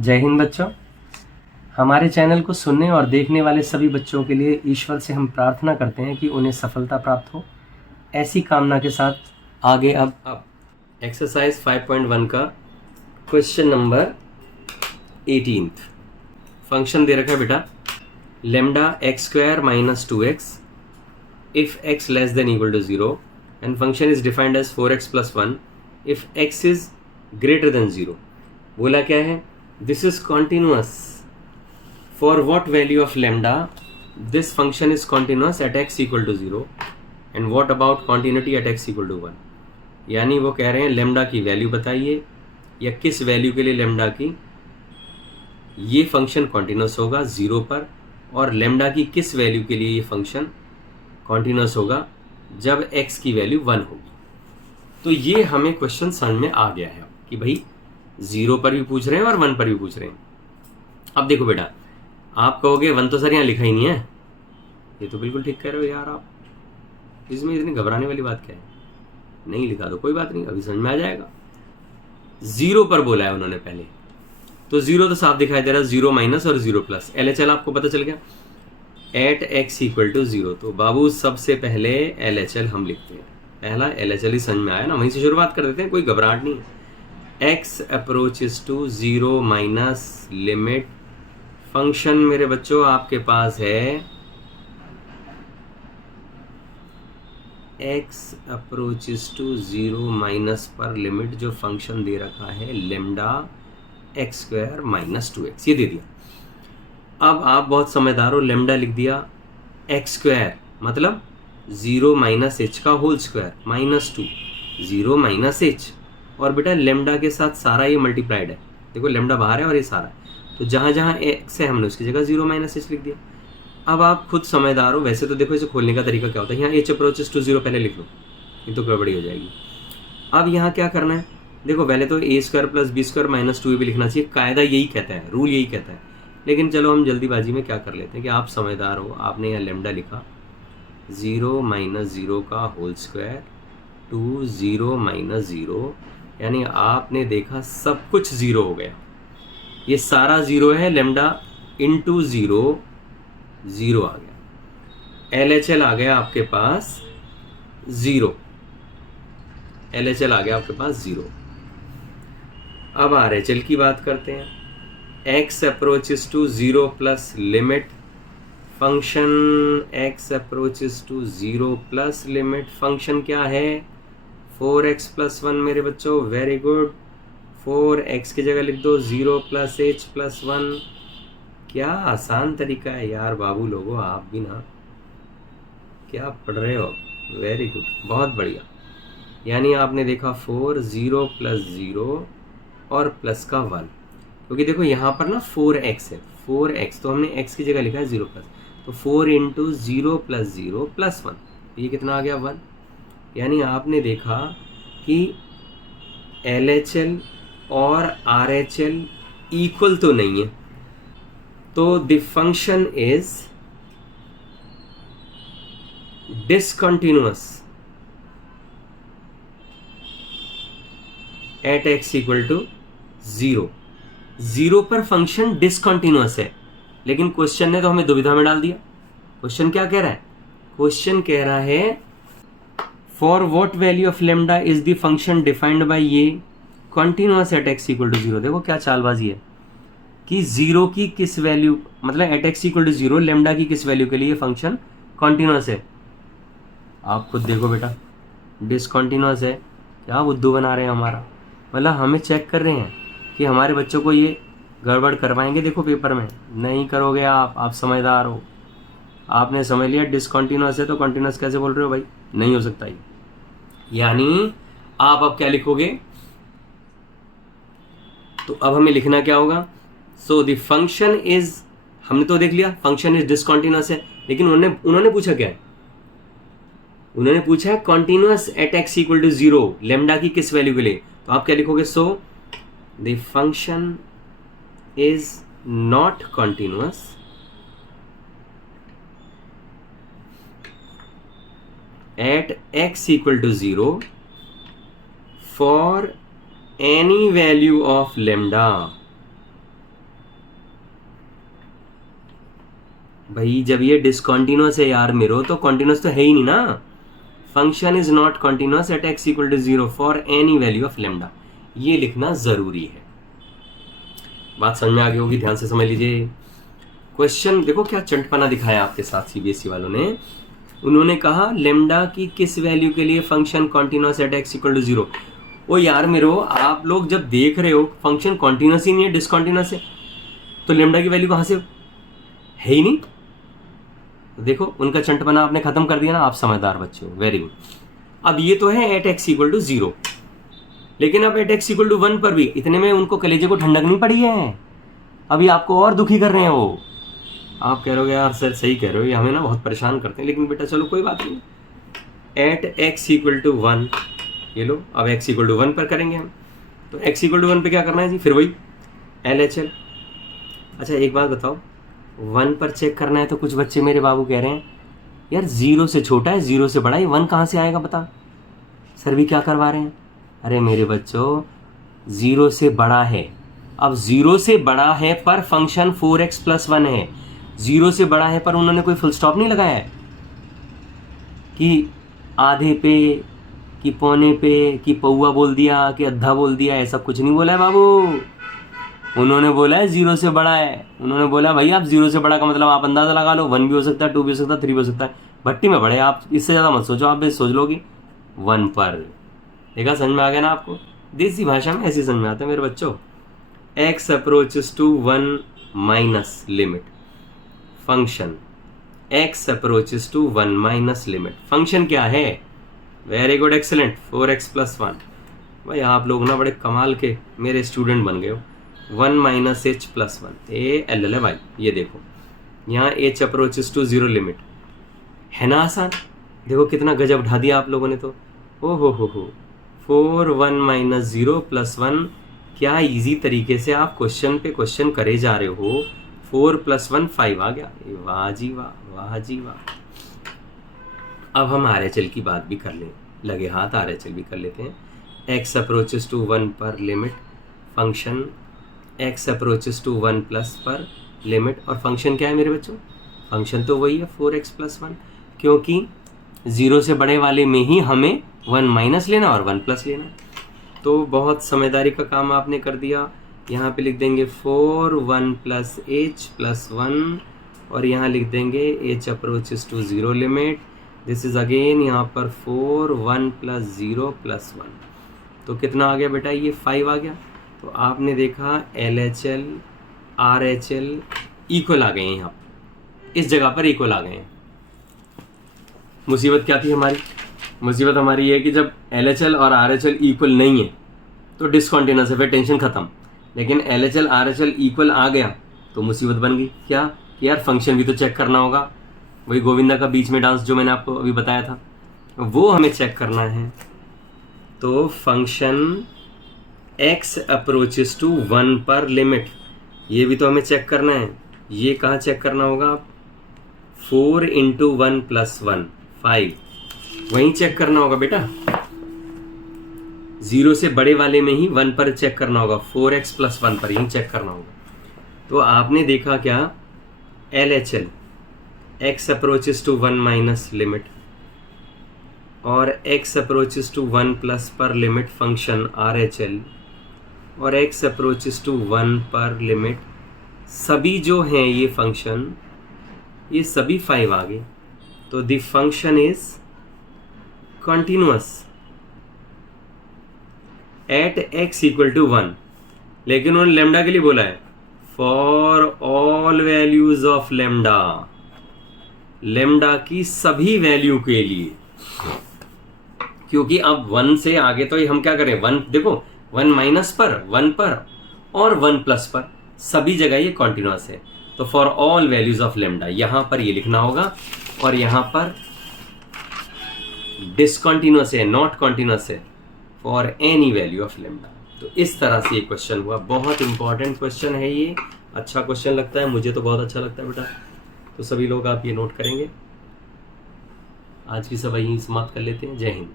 जय हिंद बच्चों। हमारे चैनल को सुनने और देखने वाले सभी बच्चों के लिए ईश्वर से हम प्रार्थना करते हैं कि उन्हें सफलता प्राप्त हो। ऐसी कामना के साथ आगे अब एक्सरसाइज 5.1 का क्वेश्चन नंबर 18 फंक्शन दे रखा है बेटा, lambda x square minus 2x if x less than equal to 0 and function is defined as 4x plus 1 if x is greater than 0। बोला क्या है, this is continuous for what value of lambda this function is continuous at x equal to 0 and what about continuity at x equal to 1। यानी वो कह रहे हैं lambda की value बताइए या किस वैल्यू के लिए लेमडा की ये फंक्शन कॉन्टिन्यूस होगा 0 पर, और लेमडा की किस वैल्यू के लिए ये फंक्शन कॉन्टिन्यूस होगा जब x की वैल्यू 1 होगी। तो ये हमें क्वेश्चन समझ में आ गया है कि भाई 0 पर भी पूछ रहे हैं और 1 पर भी पूछ रहे हैं। अब देखो बेटा, आप कहोगे 1 तो सर यहाँ लिखा ही नहीं है। ये तो बिल्कुल ठीक कह रहे हो यार आप, इसमें इतनी घबराने वाली बात क्या है। नहीं लिखा तो कोई बात नहीं, अभी समझ में आ जाएगा। 0 पर बोला है उन्होंने पहले, तो 0 तो साफ दिखाई दे रहा है, 0 माइनस और 0 प्लस। LHL आपको पता चल गया एट x इक्वल टू 0। तो बाबू सबसे पहले LHL हम लिखते हैं, पहला LHL ही समझ में आया ना, वहीं से शुरुआत कर देते हैं, कोई घबराहट नहीं है। x approaches to 0 minus limit function मेरे बच्चों आपके पास है x अप्रोचेस टू 0 माइनस पर लिमिट जो फंक्शन दे रखा है lambda x square minus 2x, ये दे दिया। अब आप बहुत समझदार हो, लेमडा लिख दिया, एक्स स्क्वायर मतलब 0 माइनस एच का whole square minus 2, 0 minus h, और बेटा लेमडा के साथ सारा ये मल्टीप्लाइड है। देखो लेमडा बाहर है और ये सारा है, तो जहाँ जहाँ एक्स है हमने उसकी जगह 0 माइनस एच लिख दिया। अब आप खुद समझदार हो, वैसे तो देखो इसे खोलने का तरीका क्या होता है, यहाँ एच अप्रोचेस टू 0 पहले लिख लो, ये तो गड़बड़ी हो जाएगी। अब यहाँ क्या करना है, देखो पहले तो a square plus b square minus 2 भी लिखना चाहिए, कायदा यही कहता है, रूल यही कहता है। लेकिन चलो हम जल्दीबाजी में क्या कर लेते हैं कि आप समझदार हो, आपने यहाँ लेमडा लिखा 0 माइनस 0 का होल स्क्वायर टू 0 माइनस 0, यानी आपने देखा सब कुछ 0 हो गया, ये सारा 0 है, लेमडा इंटू 0 0 आ गया। LHL आ गया आपके पास 0, LHL आ गया आपके पास 0। अब RHL की बात करते हैं, x approaches to 0 plus limit function x approaches to 0 plus limit function क्या है 4x प्लस 1 मेरे बच्चों, वेरी गुड। 4x की जगह लिख दो 0 प्लस एच प्लस 1। क्या आसान तरीका है यार बाबू लोगों, आप भी ना क्या पढ़ रहे हो, वेरी गुड, बहुत बढ़िया। यानी आपने देखा 4 0 प्लस 0 और प्लस का 1, क्योंकि देखो यहाँ पर ना 4x है, 4x तो हमने x की जगह लिखा है 0 प्लस, तो 4 इंटू 0 प्लस 0 प्लस 1, ये कितना आ गया 1। यानी आपने देखा कि LHL और RHL इक्वल तो नहीं है, तो the function is discontinuous at x equal to 0। 0 पर फंक्शन डिसकंटिन्यूअस है, लेकिन क्वेश्चन ने तो हमें दुविधा में डाल दिया। क्वेश्चन क्या कह रहा है, क्वेश्चन कह रहा है for what value of lambda is the function defined by ये continuous at x equal to 0। देखो क्या चालबाजी है कि 0 की किस वैल्यू, मतलब at x equal to 0 lambda की किस वैल्यू के लिए फंक्शन कॉन्टिन्यूअस है। आप खुद देखो बेटा, डिसकॉन्टिन्यूअस है, क्या बुद्धू बना रहे हैं हमारा, मतलब हमें चेक कर रहे हैं कि हमारे बच्चों को ये गड़बड़ करवाएंगे। देखो पेपर में नहीं करोगे आप समझदार हो, आपने समझ लिया डिसकंटिन्यूअस है तो कॉन्टिन्यूअस कैसे बोल रहे हो भाई, नहीं हो सकता ये। यानी आप अब क्या लिखोगे, तो अब हमें लिखना क्या होगा, सो द फंक्शन इज, हमने तो देख लिया फंक्शन इज डिसकंटिन्यूअस है, लेकिन उन्होंने पूछा क्या है, उन्होंने पूछा है continuous at x equal to 0 lambda की किस वैल्यू के लिए। तो आप क्या लिखोगे, so the function is not continuous at x equal to 0 for any value of lambda भाई जब ये डिसकॉन्टिन्यूअस है यार मेरो, तो कॉन्टिन्यूअस तो है ही नहीं ना। Function is not continuous at x equal to 0 for any value of lambda, ये लिखना जरूरी है। बात समझ में आ गई होगी, ध्यान से समझ लीजिए। क्वेश्चन देखो क्या चंटपना दिखाया आपके साथ सीबीएसई वालों ने। उन्होंने कहा लेमडा की किस वैल्यू के लिए function continuous at x equal to 0। ओ यार मेरो, आप लोग जब देख रहे हो फंक्शन कॉन्टिन्यूअस ही नहीं है, डिसकॉन्टिन्यूअस है, तो लेमडा की वैल्यू कहाँ से है ही नहीं। देखो उनका चंटपना आपने खत्म कर दिया ना, आप समझदार बच्चे हो, वेरी गुड। अब ये तो है एट एक्स इक्वल टू 0, लेकिन अब एट एक्स इक्वल टू 1 पर भी इतने में उनको कलेजे को ठंडक नहीं पड़ी है, अभी आपको और दुखी कर रहे हैं वो। आप कह रहे हो यार सर सही कह रहे हो, ये हमें ना बहुत परेशान करते हैं, लेकिन बेटा चलो कोई बात नहीं। एट एक्स इक्वल टू 1, ये लो अब एक्स इक्वल टू 1 पर करेंगे हम। तो एक्स इक्वल टू 1 पे क्या करना है जी, फिर वही LHL। अच्छा एक बात बताओ, 1 पर चेक करना है तो कुछ बच्चे मेरे बाबू कह रहे हैं यार 0 से छोटा है 0 से बड़ा है, 1 कहाँ से आएगा बता, सर भी क्या करवा रहे हैं। अरे मेरे बच्चों 0 से बड़ा है, अब 0 से बड़ा है पर फंक्शन 4x + 1 है, 0 से बड़ा है पर उन्होंने कोई फुल स्टॉप नहीं लगाया है कि आधे पे, कि पौने पे, कि पौआ बोल दिया, कि अद्धा बोल दिया, ऐसा कुछ नहीं बोला है बाबू। उन्होंने बोला है 0 से बड़ा है। उन्होंने बोला भाई आप 0 से बड़ा का मतलब आप अंदाजा लगा लो, 1 भी हो सकता है, 2 भी हो सकता है, 3 भी हो सकता है, भट्टी में बड़े आप इससे ज़्यादा मत सोचो, आप भी सोच लो कि 1 पर। देखा समझ में आ गया ना आपको, देसी भाषा में ऐसे समझ में आता है मेरे बच्चों। x approaches to 1 minus limit function, x approaches to 1 minus limit function क्या है, वेरी गुड एक्सेलेंट, 4x + 1। भाई आप लोग ना बड़े कमाल के मेरे स्टूडेंट बन गए हो। 1 - h + 1 ए एल है भाई, ये देखो यहाँ h अप्रोचेस टू 0 लिमिट है ना आसान। देखो कितना गजब उठा दिया आप लोगों ने तो, ओ हो 4 1 - 0 + 1, क्या इजी तरीके से आप क्वेश्चन पे क्वेश्चन करे जा रहे हो। 4 + 1 5 आ गया, वाह जी वाह, वाह जी वाह। अब हम RHL की बात भी कर लें, लगे हाथ RHL भी कर लेते हैं। x अप्रोचेस टू 1 पर limit function x approaches to 1 plus पर लिमिट, और फंक्शन क्या है मेरे बच्चों, फंक्शन तो वही है 4x + 1, क्योंकि 0 से बड़े वाले में ही हमें 1 माइनस लेना और 1 प्लस लेना। तो बहुत समझदारी का काम आपने कर दिया। यहाँ पे लिख देंगे 4 1 + h + 1, और यहाँ लिख देंगे h approaches to 0 limit, this is again यहाँ पर 4 1 + 0 + 1। तो कितना आ गया बेटा, ये 5 आ गया। तो आपने देखा LHL RHL इक्वल आ गए हैं, यहाँ इस जगह पर इक्वल आ गए हैं। मुसीबत क्या थी हमारी, मुसीबत हमारी ये है कि जब LHL और RHL इक्वल नहीं है तो डिसकॉन्टिन्यूअस है, फिर टेंशन खत्म। लेकिन LHL RHL इक्वल आ गया तो मुसीबत बन गई, क्या कि यार फंक्शन भी तो चेक करना होगा, वही गोविंदा का बीच में डांस जो मैंने आपको अभी बताया था वो हमें चेक करना है। तो फंक्शन x अप्रोचेस टू 1 पर लिमिट, ये भी तो हमें चेक करना है। ये कहाँ चेक करना होगा, 4 × 1 + 1 5, वहीं चेक करना होगा बेटा। 0 से बड़े वाले में ही 1 पर चेक करना होगा, 4x + 1 पर यहीं चेक करना होगा। तो आपने देखा क्या, LHL x approaches to 1 minus limit और x अप्रोचेस टू 1 प्लस पर लिमिट फंक्शन RHL, और x अप्रोचेस टू 1 पर लिमिट, सभी जो हैं ये फंक्शन, ये सभी 5 आ गए। तो the function is continuous at x = 1, लेकिन उन्होंने लेमडा के लिए बोला है for all values of lambda, lambda की सभी वैल्यू के लिए। क्योंकि अब 1 से आगे तो हम क्या करें, 1 देखो 1 माइनस पर, 1 पर और 1 प्लस पर, सभी जगह ये कॉन्टिन्यूअस है। तो for all values of lambda यहां पर ये लिखना होगा, और यहां पर डिसकॉन्टिन्यूअस है, नॉट कॉन्टिन्यूअस है, for any value of lambda. तो इस तरह से ये क्वेश्चन हुआ, बहुत इंपॉर्टेंट क्वेश्चन है ये, अच्छा क्वेश्चन लगता है, मुझे तो बहुत अच्छा लगता है बेटा। तो सभी लोग आप ये नोट करेंगे। आज की सब यहीं समाप्त कर लेते हैं। जय हिंद।